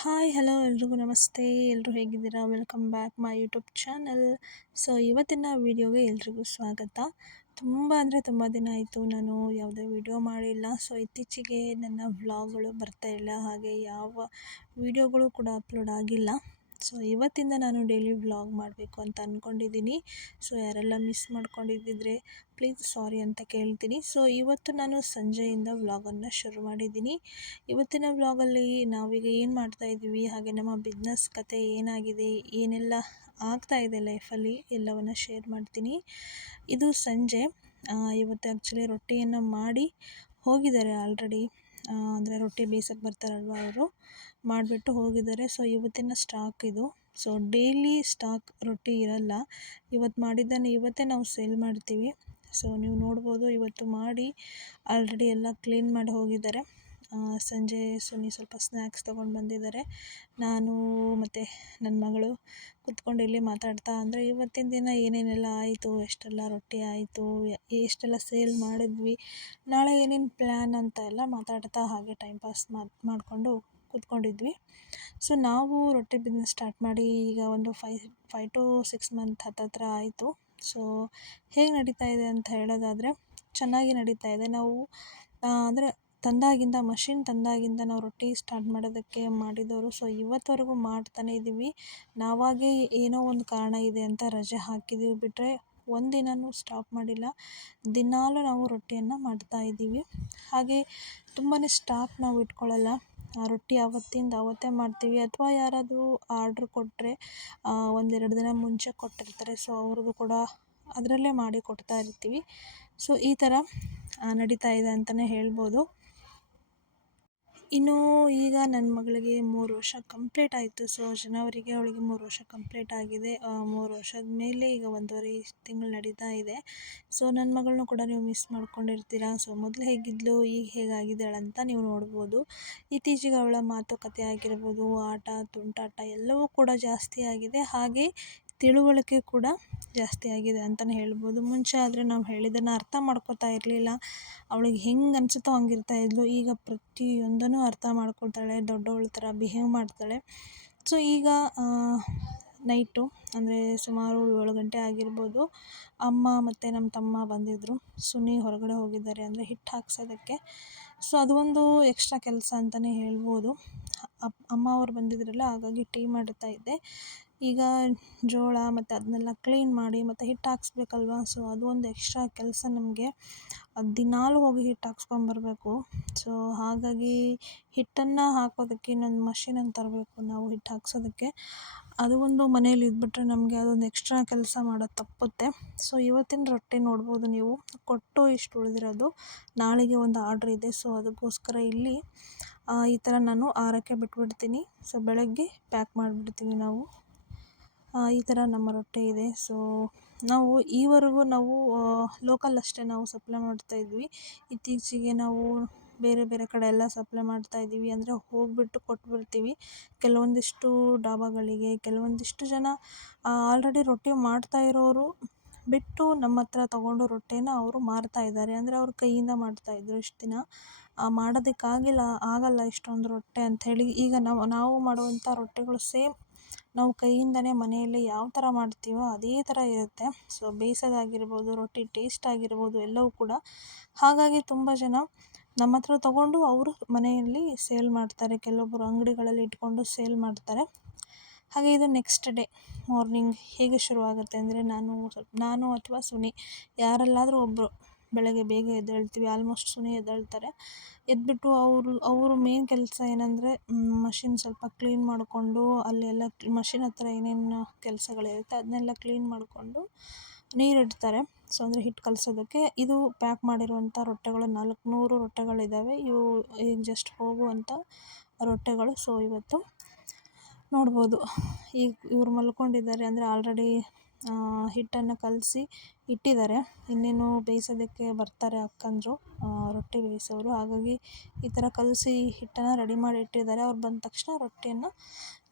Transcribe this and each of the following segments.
Hi hello ಎಲ್ರಿಗೂ ನಮಸ್ತೆ. ಎಲ್ಲರೂ ಹೇಗಿದ್ದೀರಾ? Welcome back my YouTube channel. So ಇವತ್ತಿನ ವೀಡಿಯೋಗೆ ಎಲ್ರಿಗೂ ಸ್ವಾಗತ. ತುಂಬ ಅಂದರೆ ತುಂಬ ದಿನ ಆಯಿತು ನಾನು ಯಾವುದೇ ವೀಡಿಯೋ ಮಾಡಿಲ್ಲ. ಸೊ ಇತ್ತೀಚೆಗೆ ನನ್ನ ವ್ಲಾಗ್ಗಳು ಬರ್ತಾ ಇಲ್ಲ, ಹಾಗೆ ಯಾವ ವೀಡಿಯೋಗಳು ಕೂಡ ಅಪ್ಲೋಡ್ ಆಗಿಲ್ಲ. ಸೊ ಇವತ್ತಿಂದ ನಾನು ಡೈಲಿ ವ್ಲಾಗ್ ಮಾಡಬೇಕು ಅಂತ ಅಂದ್ಕೊಂಡಿದ್ದೀನಿ. ಸೊ ಯಾರೆಲ್ಲ ಮಿಸ್ ಮಾಡ್ಕೊಂಡಿದ್ದಿದ್ರೆ ಪ್ಲೀಸ್ ಸಾರಿ ಅಂತ ಕೇಳ್ತೀನಿ. ಸೊ ಇವತ್ತು ನಾನು ಸಂಜೆಯಿಂದ ವ್ಲಾಗನ್ನು ಶುರು ಮಾಡಿದ್ದೀನಿ. ಇವತ್ತಿನ ವ್ಲಾಗಲ್ಲಿ ನಾವೀಗ ಏನು ಮಾಡ್ತಾಯಿದ್ದೀವಿ, ಹಾಗೆ ನಮ್ಮ ಬಿಸ್ನೆಸ್ ಕತೆ ಏನಾಗಿದೆ, ಏನೆಲ್ಲ ಆಗ್ತಾ ಇದೆ ಲೈಫಲ್ಲಿ ಎಲ್ಲವನ್ನು ಶೇರ್ ಮಾಡ್ತೀನಿ. ಇದು ಸಂಜೆ. ಇವತ್ತು ಆ್ಯಕ್ಚುಲಿ ರೊಟ್ಟಿಯನ್ನು ಮಾಡಿ ಹೋಗಿದ್ದಾರೆ ಆಲ್ರೆಡಿ. ಅಂದರೆ ರೊಟ್ಟಿ ಬೇಯಿಸೋಕ್ಕೆ ಬರ್ತಾರಲ್ವ, ಅವರು ಮಾಡಿಬಿಟ್ಟು ಹೋಗಿದ್ದಾರೆ. ಸೊ ಇವತ್ತಿನ ಸ್ಟಾಕ್ ಇದು. ಸೊ ಡೈಲಿ ಸ್ಟಾಕ್ ರೊಟ್ಟಿ ಇರಲ್ಲ, ಇವತ್ತು ಮಾಡಿದ್ದನ್ನು ಇವತ್ತೇ ನಾವು ಸೇಲ್ ಮಾಡ್ತೀವಿ. ಸೊ ನೀವು ನೋಡ್ಬೋದು, ಇವತ್ತು ಮಾಡಿ ಆಲ್ರೆಡಿ ಎಲ್ಲ ಕ್ಲೀನ್ ಮಾಡಿ ಹೋಗಿದ್ದಾರೆ. ಸಂಜೆ ಸುನಿ ಸ್ವಲ್ಪ ಸ್ನ್ಯಾಕ್ಸ್ ತೊಗೊಂಡು ಬಂದಿದ್ದಾರೆ. ನಾನು ಮತ್ತು ನನ್ನ ಮಗಳು ಕೂತ್ಕೊಂಡು ಇಲ್ಲಿ ಮಾತಾಡ್ತಾ ಅಂದರೆ ಇವತ್ತಿನ ದಿನ ಏನೇನೆಲ್ಲ ಆಯಿತು, ಎಷ್ಟೆಲ್ಲ ರೊಟ್ಟಿ ಆಯಿತು, ಎಷ್ಟೆಲ್ಲ ಸೇಲ್ ಮಾಡಿದ್ವಿ, ನಾಳೆ ಏನೇನು ಪ್ಲ್ಯಾನ್ ಅಂತ ಎಲ್ಲ ಮಾತಾಡ್ತಾ ಹಾಗೆ ಟೈಮ್ ಪಾಸ್ ಮಾಡಿಕೊಂಡು ಕೂತ್ಕೊಂಡಿದ್ವಿ. ಸೊ ನಾವು ರೊಟ್ಟಿ ಬಿಸ್ನೆಸ್ ಸ್ಟಾರ್ಟ್ ಮಾಡಿ ಈಗ ಒಂದು 5 to 6 ಮಂತ್ ಹತ್ತತ್ರ ಆಯಿತು. ಸೊ ಹೇಗೆ ನಡೀತಾ ಇದೆ ಅಂತ ಹೇಳೋದಾದರೆ, ಚೆನ್ನಾಗಿ ನಡೀತಾ ಇದೆ. ನಾವು ಅಂದರೆ ಮಷಿನ್ ತಂದಾಗಿಂದ ನಾವು ರೊಟ್ಟಿ ಸ್ಟಾರ್ಟ್ ಮಾಡೋದಕ್ಕೆ ಮಾಡಿದವರು. ಸೊ ಇವತ್ತವರೆಗೂ ಮಾಡ್ತಾನೇ ಇದ್ದೀವಿ. ನಾವಾಗೇ ಏನೋ ಒಂದು ಕಾರಣ ಇದೆ ಅಂತ ರಜೆ ಹಾಕಿದ್ದೀವಿ ಬಿಟ್ಟರೆ ಒಂದಿನವೂ ಸ್ಟಾಪ್ ಮಾಡಿಲ್ಲ. ದಿನಾಲೂ ನಾವು ರೊಟ್ಟಿಯನ್ನು ಮಾಡ್ತಾ ಇದ್ದೀವಿ. ಹಾಗೆ ತುಂಬಾ ಸ್ಟಾಕ್ ನಾವು ಇಟ್ಕೊಳ್ಳಲ್ಲ. ರೊಟ್ಟಿ ಆವತ್ತಿಂದ ಆವತ್ತೇ ಮಾಡ್ತೀವಿ, ಅಥವಾ ಯಾರಾದರೂ ಆರ್ಡ್ರ್ ಕೊಟ್ಟರೆ 1-2 ದಿನ ಮುಂಚೆ ಕೊಟ್ಟಿರ್ತಾರೆ. ಸೊ ಅವ್ರಿಗೂ ಕೂಡ ಅದರಲ್ಲೇ ಮಾಡಿ ಕೊಡ್ತಾ ಇರ್ತೀವಿ. ಸೊ ಈ ಥರ ನಡೀತಾ ಇದೆ ಅಂತಲೇ ಹೇಳ್ಬೋದು. ಇನ್ನು ಈಗ ನನ್ನ ಮಗಳಿಗೆ 3 ವರ್ಷ ಕಂಪ್ಲೀಟ್ ಆಯಿತು. ಸೊ ಜನವರಿಗೆ ಅವಳಿಗೆ 3 ವರ್ಷ ಕಂಪ್ಲೀಟ್ ಆಗಿದೆ. 3 ವರ್ಷದ ಮೇಲೆ ಈಗ 1.5 ತಿಂಗಳು ನಡೀತಾ ಇದೆ. ಸೊ ನನ್ನ ಮಗಳನ್ನೂ ಕೂಡ ನೀವು ಮಿಸ್ ಮಾಡ್ಕೊಂಡಿರ್ತೀರ. ಸೊ ಮೊದಲು ಹೇಗಿದ್ಲು, ಈಗ ಹೇಗಾಗಿದ್ದಾಳೆ ಅಂತ ನೀವು ನೋಡ್ಬೋದು. ಇತ್ತೀಚೆಗೆ ಅವಳ ಮಾತುಕತೆ ಆಗಿರ್ಬೋದು, ಆಟ ತುಂಟಾಟ ಎಲ್ಲವೂ ಕೂಡ ಜಾಸ್ತಿ ಆಗಿದೆ. ಹಾಗೆ ತಿಳುವಳಿಕೆ ಕೂಡ ಜಾಸ್ತಿ ಆಗಿದೆ ಅಂತಲೇ ಹೇಳ್ಬೋದು. ಮುಂಚೆ ಆದರೆ ನಾವು ಹೇಳಿದ್ದನ್ನು ಅರ್ಥ ಮಾಡ್ಕೋತಾ ಇರಲಿಲ್ಲ. ಅವಳಿಗೆ ಹೆಂಗೆ ಅನಿಸುತ್ತೋ ಹಂಗಿರ್ತಾ ಇದ್ಲು. ಈಗ ಪ್ರತಿಯೊಂದನ್ನು ಅರ್ಥ ಮಾಡ್ಕೊಳ್ತಾಳೆ, ದೊಡ್ಡವಳ ಥರ ಬಿಹೇವ್ ಮಾಡ್ತಾಳೆ. ಸೊ ಈಗ ನೈಟು ಅಂದರೆ ಸುಮಾರು 7 ಗಂಟೆ ಆಗಿರ್ಬೋದು, ಅಮ್ಮ ಮತ್ತು ನಮ್ಮ ತಮ್ಮ ಬಂದಿದ್ದರು. ಸುನಿ ಹೊರಗಡೆ ಹೋಗಿದ್ದಾರೆ, ಅಂದರೆ ಹಿಟ್ಟು ಹಾಕ್ಸೋದಕ್ಕೆ. ಸೊ ಅದು ಒಂದು ಎಕ್ಸ್ಟ್ರಾ ಕೆಲಸ ಅಂತಲೇ ಹೇಳ್ಬೋದು. ಅಮ್ಮ ಅವ್ರು ಬಂದಿದ್ರಲ್ಲ, ಹಾಗಾಗಿ ಟೀ ಮಾಡ್ತಾ ಇದ್ದೆ. ಈಗ ಜೋಳ ಮತ್ತು ಅದನ್ನೆಲ್ಲ ಕ್ಲೀನ್ ಮಾಡಿ ಮತ್ತು ಹಿಟ್ಟು ಹಾಕ್ಸ್ಬೇಕಲ್ವ. ಸೊ ಅದು ಒಂದು ಎಕ್ಸ್ಟ್ರಾ ಕೆಲಸ ನಮಗೆ. ದಿನಾಲೂ ಹೋಗಿ ಹಿಟ್ಟು ಹಾಕ್ಸ್ಕೊಂಬರ್ಬೇಕು. ಸೊ ಹಾಗಾಗಿ ಹಿಟ್ಟನ್ನು ಹಾಕೋದಕ್ಕೆ ಇನ್ನೊಂದು ಮಷಿನನ್ನು ತರಬೇಕು ನಾವು ಹಿಟ್ಟು ಹಾಕ್ಸೋದಕ್ಕೆ. ಅದು ಒಂದು ಮನೇಲಿ ಇದ್ಬಿಟ್ರೆ ನಮಗೆ ಅದೊಂದು ಎಕ್ಸ್ಟ್ರಾ ಕೆಲಸ ಮಾಡೋದು ತಪ್ಪುತ್ತೆ. ಸೊ ಇವತ್ತಿನ ರೊಟ್ಟಿ ನೋಡ್ಬೋದು ನೀವು, ಕೊಟ್ಟು ಇಷ್ಟು ಉಳಿದಿರೋದು. ನಾಳೆಗೆ ಒಂದು ಆರ್ಡ್ರ್ ಇದೆ. ಸೊ ಅದಕ್ಕೋಸ್ಕರ ಇಲ್ಲಿ ಈ ಥರ ನಾನು ಆರೋಕ್ಕೆ ಬಿಟ್ಬಿಡ್ತೀನಿ. ಸೊ ಬೆಳಗ್ಗೆ ಪ್ಯಾಕ್ ಮಾಡಿಬಿಡ್ತೀವಿ ನಾವು. ಈ ಥರ ನಮ್ಮ ರೊಟ್ಟಿ ಇದೆ. ಸೊ ನಾವು ಈವರೆಗೂ ನಾವು ಲೋಕಲ್ ಅಷ್ಟೇ ನಾವು ಸಪ್ಲೈ ಮಾಡ್ತಾಯಿದ್ವಿ. ಇತ್ತೀಚೆಗೆ ನಾವು ಬೇರೆ ಬೇರೆ ಕಡೆ ಎಲ್ಲ ಸಪ್ಲೈ ಮಾಡ್ತಾಯಿದ್ದೀವಿ. ಅಂದರೆ ಹೋಗಿಬಿಟ್ಟು ಕೊಟ್ಬಿಡ್ತೀವಿ ಕೆಲವೊಂದಿಷ್ಟು ಡಾಬಾಗಳಿಗೆ. ಕೆಲವೊಂದಿಷ್ಟು ಜನ ಆಲ್ರೆಡಿ ರೊಟ್ಟಿ ಮಾಡ್ತಾ ಇರೋರು ಬಿಟ್ಟು ನಮ್ಮ ಹತ್ರ ತೊಗೊಂಡು ರೊಟ್ಟಿನ ಅವರು ಮಾರ್ತಾ ಇದ್ದಾರೆ. ಅಂದರೆ ಅವ್ರ ಕೈಯಿಂದ ಮಾಡ್ತಾಯಿದ್ರು ಇಷ್ಟು ದಿನ. ಆಗಲ್ಲ ಇಷ್ಟೊಂದು ರೊಟ್ಟಿ ಅಂಥೇಳಿ ಈಗ ನಾವು ಮಾಡುವಂಥ ರೊಟ್ಟಿಗಳು ಸೇಮ್ ನಾವು ಕೈಯಿಂದನೇ ಮನೆಯಲ್ಲಿ ಯಾವ ಥರ ಮಾಡ್ತೀವೋ ಅದೇ ಥರ ಇರುತ್ತೆ. ಸೊ ಬೇಯಿಸೋದಾಗಿರ್ಬೋದು, ರೊಟ್ಟಿ ಟೇಸ್ಟ್ ಆಗಿರ್ಬೋದು, ಎಲ್ಲವೂ ಕೂಡ. ಹಾಗಾಗಿ ತುಂಬ ಜನ ನಮ್ಮ ಹತ್ರ ತೊಗೊಂಡು ಅವರು ಮನೆಯಲ್ಲಿ ಸೇಲ್ ಮಾಡ್ತಾರೆ. ಕೆಲವೊಬ್ಬರು ಅಂಗಡಿಗಳಲ್ಲಿ ಇಟ್ಕೊಂಡು ಸೇಲ್ ಮಾಡ್ತಾರೆ. ಹಾಗೆ ಇದು ನೆಕ್ಸ್ಟ್ ಡೇ ಮಾರ್ನಿಂಗ್ ಹೇಗೆ ಶುರುವಾಗುತ್ತೆ ಅಂದರೆ, ನಾನು ಅಥವಾ ಸುನಿ ಯಾರಲ್ಲಾದರೂ ಒಬ್ಬರು ಬೆಳಗ್ಗೆ ಬೇಗ ಎದ್ದೇಳ್ತೀವಿ. ಆಲ್ಮೋಸ್ಟ್ ಸುನಿ ಎದ್ದೇಳ್ತಾರೆ. ಎದ್ಬಿಟ್ಟು ಅವರು ಮೇನ್ ಕೆಲಸ ಏನಂದರೆ ಮಷಿನ್ ಸ್ವಲ್ಪ ಕ್ಲೀನ್ ಮಾಡಿಕೊಂಡು, ಅಲ್ಲೆಲ್ಲ ಮಷಿನ್ ಹತ್ರ ಏನೇನು ಕೆಲಸಗಳಿರುತ್ತೆ ಅದನ್ನೆಲ್ಲ ಕ್ಲೀನ್ ಮಾಡಿಕೊಂಡು ನೀರಿಡ್ತಾರೆ. ಸೊ ಅಂದರೆ ಹಿಟ್ಟು ಕಲಸೋದಕ್ಕೆ. ಇದು ಪ್ಯಾಕ್ ಮಾಡಿರುವಂಥ ರೊಟ್ಟಿಗಳು 400 ರೊಟ್ಟಿಗಳಿದ್ದಾವೆ. ಇವು ಈಗ ಜಸ್ಟ್ ಹೋಗುವಂಥ ರೊಟ್ಟಿಗಳು. ಸೊ ಇವತ್ತು ನೋಡ್ಬೋದು, ಈಗ ಇವ್ರು ಮಲ್ಕೊಂಡಿದ್ದಾರೆ. ಅಂದರೆ ಆಲ್ರೆಡಿ ಹಿಟ್ಟನ್ನು ಕಲಸಿ ಇಟ್ಟಿದ್ದಾರೆ. ಇನ್ನೇನು ಬೇಯಿಸೋದಕ್ಕೆ ಬರ್ತಾರೆ ಅಕ್ಕಂದಿರು, ರೊಟ್ಟಿ ಬೇಯಿಸೋರು. ಹಾಗಾಗಿ ಈ ಥರ ಕಲಸಿ ಹಿಟ್ಟನ್ನು ರೆಡಿ ಮಾಡಿ ಇಟ್ಟಿದ್ದಾರೆ. ಅವ್ರು ಬಂದ ತಕ್ಷಣ ರೊಟ್ಟಿಯನ್ನು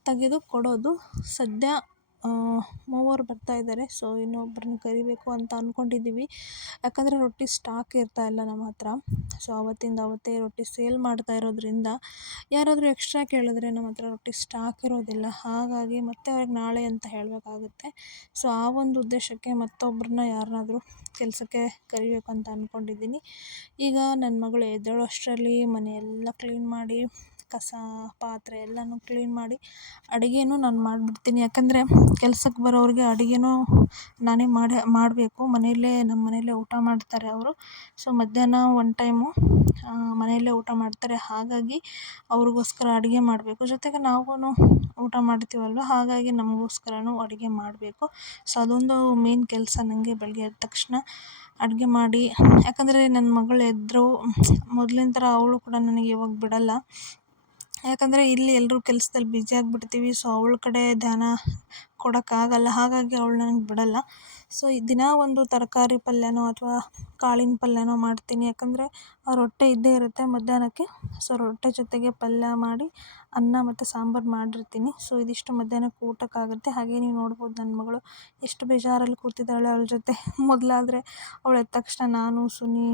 ತೆಗೆದು ಕೊಡೋದು. ಸದ್ಯ ಮೂವರು ಬರ್ತಾ ಇದ್ದಾರೆ. ಸೊ ಇನ್ನೊಬ್ಬರನ್ನ ಕರಿಬೇಕು ಅಂತ ಅಂದ್ಕೊಂಡಿದ್ದೀವಿ. ಯಾಕಂದರೆ ರೊಟ್ಟಿ ಸ್ಟಾಕ್ ಇರ್ತಾ ಇಲ್ಲ ನಮ್ಮ ಹತ್ರ. ಸೊ ಅವತ್ತಿಂದ ಅವತ್ತೇ ರೊಟ್ಟಿ ಸೇಲ್ ಮಾಡ್ತಾ ಇರೋದ್ರಿಂದ ಯಾರಾದರೂ ಎಕ್ಸ್ಟ್ರಾ ಕೇಳಿದ್ರೆ ನಮ್ಮ ಹತ್ರ ರೊಟ್ಟಿ ಸ್ಟಾಕ್ ಇರೋದಿಲ್ಲ. ಹಾಗಾಗಿ ಮತ್ತೆ ಅವ್ರಿಗೆ ನಾಳೆ ಅಂತ ಹೇಳಬೇಕಾಗುತ್ತೆ. ಸೊ ಆ ಒಂದು ಉದ್ದೇಶಕ್ಕೆ ಮತ್ತೊಬ್ಬರನ್ನ ಯಾರನ್ನಾದ್ರೂ ಕೆಲಸಕ್ಕೆ ಕರಿಬೇಕು ಅಂತ ಅಂದ್ಕೊಂಡಿದ್ದೀನಿ. ಈಗ ನನ್ನ ಮಗಳು ಎದ್ದೇಳೋಷ್ಟರಲ್ಲಿ ಮನೆಯೆಲ್ಲ ಕ್ಲೀನ್ ಮಾಡಿ, ಕಸ ಪಾತ್ರೆ ಎಲ್ಲನೂ ಕ್ಲೀನ್ ಮಾಡಿ ಅಡುಗೆನೂ ನಾನು ಮಾಡಿಬಿಡ್ತೀನಿ. ಯಾಕಂದರೆ ಕೆಲ್ಸಕ್ಕೆ ಬರೋರಿಗೆ ಅಡುಗೆನೂ ನಾನೇ ಮಾಡಬೇಕು. ನಮ್ಮ ಮನೆಯಲ್ಲೇ ಊಟ ಮಾಡ್ತಾರೆ ಅವರು. ಸೊ ಮಧ್ಯಾಹ್ನ ಒನ್ ಟೈಮು ಮನೆಯಲ್ಲೇ ಊಟ ಮಾಡ್ತಾರೆ. ಹಾಗಾಗಿ ಅವ್ರಿಗೋಸ್ಕರ ಅಡುಗೆ ಮಾಡಬೇಕು. ಜೊತೆಗೆ ನಾವೂ ಊಟ ಮಾಡ್ತೀವಲ್ವ, ಹಾಗಾಗಿ ನಮಗೋಸ್ಕರನೂ ಅಡುಗೆ ಮಾಡಬೇಕು. ಸೊ ಅದೊಂದು ಮೇನ್ ಕೆಲಸ ನನಗೆ. ಬೆಳಗ್ಗೆ ಎದ್ದ ತಕ್ಷಣ ಅಡುಗೆ ಮಾಡಿ, ಯಾಕಂದರೆ ನನ್ನ ಮಗಳು ಎದ್ದರು ಮೊದಲಿನ ಥರ ಅವಳು ಕೂಡ ನನಗೆ ಇವಾಗ ಬಿಡಲ್ಲ. ಯಾಕಂದರೆ ಇಲ್ಲಿ ಎಲ್ಲರೂ ಕೆಲಸದಲ್ಲಿ ಬ್ಯುಸಿ ಆಗಿಬಿಡ್ತೀವಿ. ಸೊ ಅವಳ ಕಡೆ ಧ್ಯಾನ ಕೊಡೋಕ್ಕಾಗಲ್ಲ. ಹಾಗಾಗಿ ಅವಳು ನನಗೆ ಬಿಡಲ್ಲ. ಸೊ ದಿನ ಒಂದು ತರಕಾರಿ ಪಲ್ಯನೋ ಅಥವಾ ಕಾಳಿನ ಪಲ್ಯನೋ ಮಾಡ್ತೀನಿ. ಯಾಕಂದರೆ ರೊಟ್ಟಿ ಇದ್ದೇ ಇರುತ್ತೆ ಮಧ್ಯಾಹ್ನಕ್ಕೆ. ಸೊ ರೊಟ್ಟಿ ಜೊತೆಗೆ ಪಲ್ಯ ಮಾಡಿ ಅನ್ನ ಮತ್ತು ಸಾಂಬಾರು ಮಾಡಿರ್ತೀನಿ. ಸೊ ಇದಿಷ್ಟು ಮಧ್ಯಾಹ್ನಕ್ಕೆ ಊಟಕ್ಕಾಗುತ್ತೆ. ಹಾಗೆ ನೀವು ನೋಡ್ಬೋದು ನನ್ನ ಮಗಳು ಎಷ್ಟು ಬೇಜಾರಲ್ಲಿ ಕೂತಿದ್ದಾಳೆ ಅವಳ ಜೊತೆ. ಮೊದಲಾದರೆ ಅವಳು ಎದ್ದ ತಕ್ಷಣ ನಾನು ಸುನಿ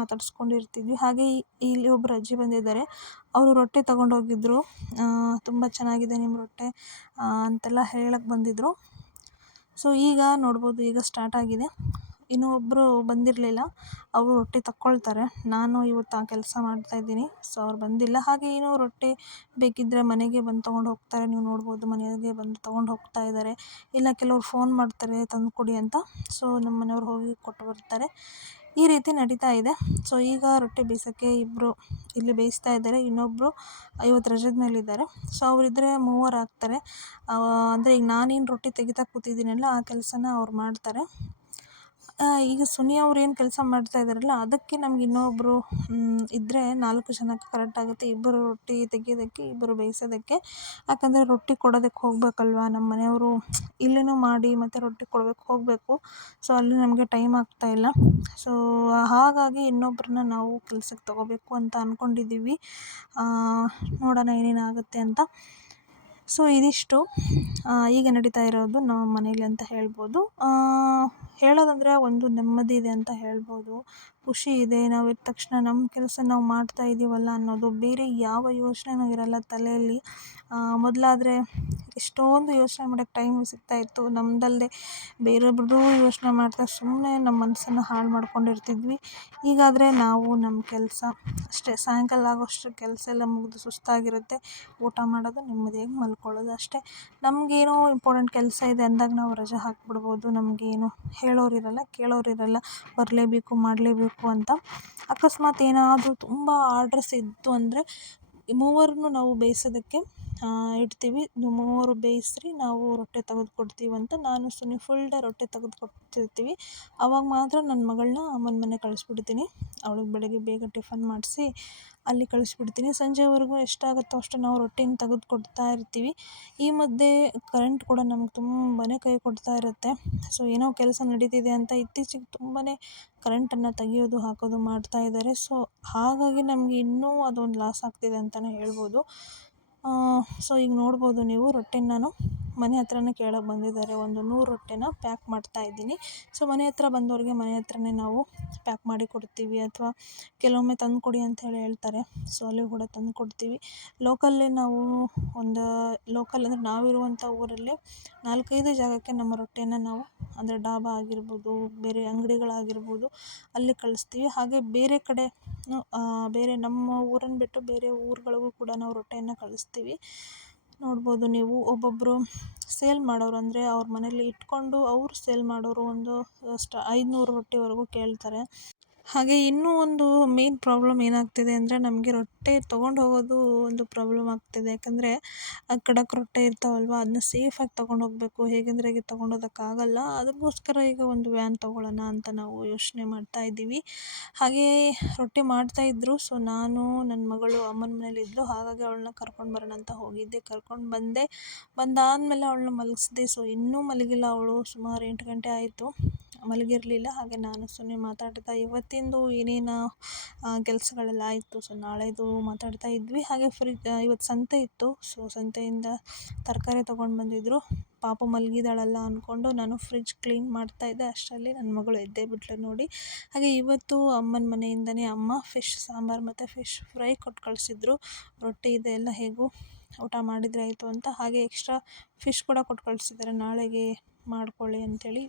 ಮಾತಾಡ್ಸ್ಕೊಂಡಿರ್ತಿದ್ವಿ. ಹಾಗೆ ಇಲ್ಲಿ ಒಬ್ಬರು ಅಜ್ಜಿ ಬಂದಿದ್ದಾರೆ. ಅವರು ರೊಟ್ಟಿ ತೊಗೊಂಡೋಗಿದ್ರು. ತುಂಬ ಚೆನ್ನಾಗಿದೆ ನಿಮ್ಮ ರೊಟ್ಟಿ ಅಂತೆಲ್ಲ ಹೇಳಕ್ಕೆ ಬಂದಿದ್ದರು. ಸೊ ಈಗ ನೋಡ್ಬೋದು, ಈಗ ಸ್ಟಾರ್ಟ್ ಆಗಿದೆ. ಇನ್ನೂ ಒಬ್ಬರು ಬಂದಿರಲಿಲ್ಲ, ಅವರು ರೊಟ್ಟಿ ತಗೊಳ್ತಾರೆ. ನಾನು ಇವತ್ತು ಆ ಕೆಲಸ ಮಾಡ್ತಾಯಿದ್ದೀನಿ. ಸೊ ಅವ್ರು ಬಂದಿಲ್ಲ. ಹಾಗೆ ಇನ್ನೂ ರೊಟ್ಟಿ ಬೇಕಿದ್ದರೆ ಮನೆಗೆ ಬಂದು ತೊಗೊಂಡು ಹೋಗ್ತಾರೆ. ನೀವು ನೋಡ್ಬೋದು, ಮನೆಗೆ ಬಂದು ತೊಗೊಂಡು ಹೋಗ್ತಾ ಇದ್ದಾರೆ. ಇಲ್ಲ ಕೆಲವ್ರು ಫೋನ್ ಮಾಡ್ತಾರೆ ತಂದುಕೊಡಿ ಅಂತ. ಸೊ ನಮ್ಮ ಮನೆಯವ್ರು ಹೋಗಿ ಕೊಟ್ಟು ಬರ್ತಾರೆ. ಈ ರೀತಿ ನಡೀತಾ ಇದೆ. ಸೊ ಈಗ ರೊಟ್ಟಿ ಬೇಯಿಸೋಕ್ಕೆ ಇಬ್ಬರು ಇಲ್ಲಿ ಬೇಯಿಸ್ತಾ ಇದ್ದಾರೆ. ಇನ್ನೊಬ್ಬರು ಇವತ್ತು ರಜದ ಮೇಲಿದ್ದಾರೆ. ಸೊ ಅವರಿದ್ದರೆ ಮೂವರು ಆಗ್ತಾರೆ. ಅಂದರೆ ಈಗ ನಾನೇನು ರೊಟ್ಟಿ ತೆಗಿತಾ ಕೂತಿದ್ದೀನಲ್ಲ, ಆ ಕೆಲಸನ ಅವ್ರು ಮಾಡ್ತಾರೆ. ಈಗ ಸುನಿ ಅವ್ರು ಏನು ಕೆಲಸ ಮಾಡ್ತಾ ಇದ್ದಾರಲ್ಲ, ಅದಕ್ಕೆ ನಮ್ಗೆ ಇನ್ನೊಬ್ಬರು ಇದ್ದರೆ 4 ಜನಕ್ಕೆ ಕರೆಕ್ಟ್ ಆಗುತ್ತೆ. ಇಬ್ಬರು ರೊಟ್ಟಿ ತೆಗೆಯೋದಕ್ಕೆ, ಇಬ್ಬರು ಬೇಯಿಸೋದಕ್ಕೆ. ಯಾಕಂದರೆ ರೊಟ್ಟಿ ಕೊಡೋದಕ್ಕೆ ಹೋಗಬೇಕಲ್ವ, ನಮ್ಮ ಮನೆಯವರು ಇಲ್ಲಿನೂ ಮಾಡಿ ಮತ್ತು ರೊಟ್ಟಿ ಕೊಡೋಕ್ಕೆ ಹೋಗಬೇಕು. ಸೊ ಅಲ್ಲಿ ನಮಗೆ ಟೈಮ್ ಆಗ್ತಾಯಿಲ್ಲ. ಸೊ ಹಾಗಾಗಿ ಇನ್ನೊಬ್ಬರನ್ನ ನಾವು ಕೆಲ್ಸಕ್ಕೆ ತೊಗೋಬೇಕು ಅಂತ ಅಂದ್ಕೊಂಡಿದ್ದೀವಿ. ನೋಡೋಣ ಏನೇನಾಗುತ್ತೆ ಅಂತ. ಸೊ ಇದಿಷ್ಟು ಈಗ ನಡೀತಾ ಇರೋದು ನಮ್ಮ ಮನೇಲಿ ಅಂತ ಹೇಳ್ಬೋದು. ಹೇಳೋದಂದರೆ ಒಂದು ನೆಮ್ಮದಿ ಇದೆ ಅಂತ ಹೇಳ್ಬೋದು. ಖುಷಿ ಇದೆ. ನಾವು ಎದ್ದ ತಕ್ಷಣ ನಮ್ಮ ಕೆಲಸ ನಾವು ಮಾಡ್ತಾ ಇದ್ದೀವಲ್ಲ ಅನ್ನೋದು. ಬೇರೆ ಯಾವ ಯೋಚನೆನೂ ಇರಲ್ಲ ತಲೆಯಲ್ಲಿ. ಮೊದಲಾದರೆ ಎಷ್ಟೊಂದು ಯೋಚನೆ ಮಾಡೋಕ್ಕೆ ಟೈಮ್ ಸಿಗ್ತಾಯಿತ್ತು. ನಮ್ಮದಲ್ಲದೆ ಬೇರೊಬ್ರದ್ದು ಯೋಚನೆ ಮಾಡ್ತಾ ಸುಮ್ಮನೆ ನಮ್ಮ ಮನಸ್ಸನ್ನು ಹಾಳು ಮಾಡ್ಕೊಂಡಿರ್ತಿದ್ವಿ. ಈಗಾದರೆ ನಾವು ನಮ್ಮ ಕೆಲಸ ಅಷ್ಟೇ, ಸಾಯಂಕಾಲ ಆಗೋಷ್ಟರಲ್ಲಿ ಕೆಲಸ ಎಲ್ಲ ಮುಗಿದು ಸುಸ್ತಾಗಿರುತ್ತೆ. ಊಟ ಮಾಡೋದು, ನೆಮ್ಮದಿಯಾಗಿ ಮಲ್ಕೊಳ್ಳೋದು ಅಷ್ಟೇ. ನಮಗೇನೋ ಇಂಪಾರ್ಟೆಂಟ್ ಕೆಲಸ ಇದೆ ಅಂದಾಗ ನಾವು ರಜೆ ಹಾಕಿಬಿಡ್ಬೋದು. ನಮಗೇನು ಹೇಳೋರಿರಲ್ಲ, ಕೇಳೋರಿರಲ್ಲ, ಬರಲೇಬೇಕು ಮಾಡಲೇಬೇಕು ಅಂತ. ಅಕಸ್ಮಾತ್ ಏನಾದರೂ ತುಂಬ ಆರ್ಡ್ರಸ್ ಇತ್ತು ಅಂದರೆ ಮೂವರನ್ನು ನಾವು ಬೇಯಿಸೋದಕ್ಕೆ ಇಡ್ತೀವಿ. ನೀವು ಮೂವರು ಬೇಯಿಸ್ರಿ, ನಾವು ರೊಟ್ಟಿ ತೆಗೆದುಕೊಡ್ತೀವಿ ಅಂತ ನಾನು ಸುನಿ ಫುಲ್ ಡೇ ರೊಟ್ಟಿ ತೆಗೆದುಕೊಡ್ತಿರ್ತೀವಿ. ಆವಾಗ ಮಾತ್ರ ನನ್ನ ಮಗಳನ್ನ ಅಮ್ಮನ ಮನೆಗೆ ಕಳಿಸ್ಬಿಡ್ತೀನಿ. ಅವಳಿಗೆ ಬೆಳಗ್ಗೆ ಬೇಗ ಟಿಫನ್ ಮಾಡಿಸಿ ಅಲ್ಲಿ ಕಳಿಸ್ಬಿಡ್ತೀನಿ. ಸಂಜೆವರೆಗೂ ಎಷ್ಟಾಗುತ್ತೋ ಅಷ್ಟು ನಾವು ರೊಟ್ಟಿನ ತೆಗೆದುಕೊಡ್ತಾ ಇರ್ತೀವಿ. ಈ ಮಧ್ಯೆ ಕರೆಂಟ್ ಕೂಡ ನಮ್ಗೆ ತುಂಬಾ ಕೈ ಕೊಡ್ತಾ ಇರುತ್ತೆ. ಸೊ ಏನೋ ಕೆಲಸ ನಡೀತಿದೆ ಅಂತ ಇತ್ತೀಚೆಗೆ ತುಂಬಾ ಕರೆಂಟನ್ನು ತೆಗಿಯೋದು ಹಾಕೋದು ಮಾಡ್ತಾ ಇದ್ದಾರೆ. ಸೊ ಹಾಗಾಗಿ ನಮಗೆ ಇನ್ನೂ ಅದೊಂದು ಲಾಸ್ ಆಗ್ತಿದೆ ಅಂತಲೇ ಹೇಳ್ಬೋದು. ಸೊ ಈಗ ನೋಡ್ಬೋದು ನೀವು, ರೊಟ್ಟಿನ ನಾನು ಮನೆ ಹತ್ರನೇ ಕೇಳೋಕ್ಕೆ ಬಂದಿದ್ದಾರೆ. ಒಂದು 100 ರೊಟ್ಟಿನ ಪ್ಯಾಕ್ ಮಾಡ್ತಾಯಿದ್ದೀನಿ. ಸೊ ಮನೆ ಹತ್ರ ಬಂದವ್ರಿಗೆ ಮನೆ ಹತ್ರನೇ ನಾವು ಪ್ಯಾಕ್ ಮಾಡಿ ಕೊಡ್ತೀವಿ. ಅಥವಾ ಕೆಲವೊಮ್ಮೆ ತಂದುಕೊಡಿ ಅಂತ ಹೇಳ್ತಾರೆ. ಸೊ ಅಲ್ಲಿ ಕೂಡ ತಂದು ಕೊಡ್ತೀವಿ. ಲೋಕಲ್ಲೇ ನಾವು ಒಂದು ಲೋಕಲ್ ಅಂದರೆ ನಾವಿರುವಂಥ ಊರಲ್ಲೇ 4-5 ಜಾಗಕ್ಕೆ ನಮ್ಮ ರೊಟ್ಟಿಯನ್ನು ನಾವು, ಅಂದರೆ ಡಾಬಾ ಆಗಿರ್ಬೋದು, ಬೇರೆ ಅಂಗಡಿಗಳಾಗಿರ್ಬೋದು, ಅಲ್ಲಿ ಕಳಿಸ್ತೀವಿ. ಹಾಗೆ ಬೇರೆ ಕಡೆ ಬೇರೆ ನಮ್ಮ ಊರನ್ನು ಬಿಟ್ಟು ಬೇರೆ ಊರುಗಳಿಗೂ ಕೂಡ ನಾವು ರೊಟ್ಟಿಯನ್ನು ಕಳಿಸ್ತೀವಿ. ನೋಡ್ಬೋದು ನೀವು, ಒಬ್ಬೊಬ್ಬರು ಸೇಲ್ ಮಾಡೋರು, ಅಂದರೆ ಅವ್ರ ಮನೇಲಿ ಇಟ್ಕೊಂಡು ಅವರು ಸೇಲ್ ಮಾಡೋರು ಒಂದು 500 ರೊಟ್ಟಿವರೆಗೂ ಕೇಳ್ತಾರೆ. ಹಾಗೆ ಇನ್ನೂ ಒಂದು ಮೇನ್ ಪ್ರಾಬ್ಲಮ್ ಏನಾಗ್ತಿದೆ ಅಂದರೆ ನಮಗೆ ರೊಟ್ಟಿ ತೊಗೊಂಡು ಹೋಗೋದು ಒಂದು ಪ್ರಾಬ್ಲಮ್ ಆಗ್ತಿದೆ. ಯಾಕಂದರೆ ಖಡಕ್ ರೊಟ್ಟಿ ಇರ್ತಾವಲ್ವ, ಅದನ್ನ ಸೇಫಾಗಿ ತೊಗೊಂಡು ಹೋಗಬೇಕು. ಹೇಗೆಂದರೆ ಹೇಗೆ ತೊಗೊಂಡೋಗೋಕ್ಕಾಗಲ್ಲ. ಅದಕ್ಕೋಸ್ಕರ ಈಗ ಒಂದು ವ್ಯಾನ್ ತೊಗೊಳ್ಳೋಣ ಅಂತ ನಾವು ಯೋಚನೆ ಮಾಡ್ತಾ ಇದ್ದೀವಿ. ಹಾಗೇ ರೊಟ್ಟಿ ಮಾಡ್ತಾಯಿದ್ರು. ಸೊ ನಾನು ನನ್ನ ಮಗಳು ಅಮ್ಮನ ಮನೇಲಿದ್ಲು. ಹಾಗಾಗಿ ಅವಳನ್ನ ಕರ್ಕೊಂಡು ಬರೋಣ ಅಂತ ಹೋಗಿದ್ದೆ. ಕರ್ಕೊಂಡು ಬಂದೆ. ಬಂದಾದಮೇಲೆ ಅವಳನ್ನ ಮಲಗಿಸ್ದೆ. ಸೊ ಇನ್ನೂ ಮಲಗಿಲ್ಲ ಅವಳು. ಸುಮಾರು 8 ಗಂಟೆ ಆಯಿತು. ಮಲಗಿರಲಿಲ್ಲ. ಹಾಗೆ ನಾನು ಸುಮ್ಮನೆ ಮಾತಾಡ್ತಾ ಇವತ್ತಿಂದು ಏನೇನು ಕೆಲಸಗಳೆಲ್ಲ ಆಯಿತು, ಸೊ ನಾಳೆದು ಮಾತಾಡ್ತಾ ಇದ್ವಿ. ಹಾಗೆ ಇವತ್ತು ಸಂತೆ ಇತ್ತು. ಸೊ ಸಂತೆಯಿಂದ ತರಕಾರಿ ತೊಗೊಂಡು ಬಂದಿದ್ದರು. ಪಾಪು ಮಲಗಿದಾಳಲ್ಲ ಅಂದ್ಕೊಂಡು ನಾನು ಫ್ರಿಡ್ಜ್ ಕ್ಲೀನ್ ಮಾಡ್ತಾಯಿದ್ದೆ. ಅಷ್ಟರಲ್ಲಿ ನನ್ನ ಮಗಳು ಎದ್ದೇ ಬಿಟ್ಲು ನೋಡಿ. ಹಾಗೆ ಇವತ್ತು ಅಮ್ಮನ ಮನೆಯಿಂದನೇ ಅಮ್ಮ ಫಿಶ್ ಸಾಂಬಾರು ಮತ್ತು ಫಿಶ್ ಫ್ರೈ ಕೊಟ್ಟು ಕಳಿಸಿದ್ರು. ರೊಟ್ಟಿ ಇದೆ ಎಲ್ಲ ಹೇಗೂ ಊಟ ಮಾಡಿದರೆ ಆಯಿತು ಅಂತ. ಹಾಗೆ ಎಕ್ಸ್ಟ್ರಾ ಫಿಶ್ ಕೂಡ ಕೊಟ್ಟು ಕಳಿಸಿದ್ದಾರೆ, ನಾಳೆಗೆ ಮಾಡ್ಕೊಳ್ಳಿ ಅಂಥೇಳಿ.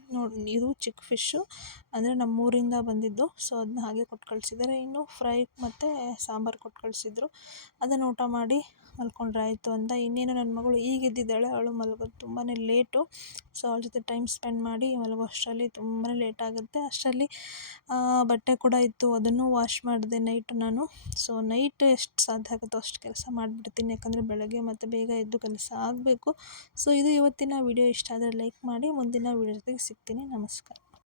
ಇದು ಚಿಕ್ಕ ಫಿಶ್ಶು, ಅಂದರೆ ನಮ್ಮೂರಿಂದ ಬಂದಿದ್ದು. ಸೊ ಅದನ್ನ ಹಾಗೆ ಕೊಟ್ಟು ಕಳಿಸಿದ್ದಾರೆ. ಇನ್ನು ಫ್ರೈ ಮತ್ತು ಸಾಂಬಾರು ಕೊಟ್ಟು ಕಳಿಸಿದ್ರು. ಅದನ್ನು ಊಟ ಮಾಡಿ ಮಲ್ಕೊಂಡ್ರೆ ಆಯಿತು ಅಂತ. ಇನ್ನೇನು ನನ್ನ ಮಗಳು ಈಗ ಎದ್ದಿದ್ದಾಳೆ. ಅವಳು ಮಲಗೋದು ತುಂಬಾ ಲೇಟು. ಸೊ ಅವಳ ಜೊತೆ ಟೈಮ್ ಸ್ಪೆಂಡ್ ಮಾಡಿ ಮಲಗೋ ಅಷ್ಟರಲ್ಲಿ ತುಂಬಾ ಲೇಟ್ ಆಗುತ್ತೆ. ಅಷ್ಟರಲ್ಲಿ ಬಟ್ಟೆ ಕೂಡ ಇತ್ತು, ಅದನ್ನು ವಾಶ್ ಮಾಡಿದೆ ನೈಟ್ ನಾನು. ಸೊ ನೈಟ್ ಎಷ್ಟು ಸಾಧ್ಯ ಆಗುತ್ತೋ ಅಷ್ಟು ಕೆಲಸ ಮಾಡಿಬಿಡ್ತೀನಿ, ಯಾಕಂದರೆ ಬೆಳಗ್ಗೆ ಮತ್ತು ಬೇಗ ಎದ್ದು ಕೆಲಸ ಆಗಬೇಕು. ಸೊ ಇದು ಇವತ್ತಿನ ವಿಡಿಯೋ. ಇಷ್ಟ ಆದರೆ ಲೈಕ್ ಮಾಡಿ. ಮುಂದಿನ ವಿಡಿಯೋ ಜೊತೆಗೆ ಸಿಗ್ತೀನಿ. ನಮಸ್ಕಾರ.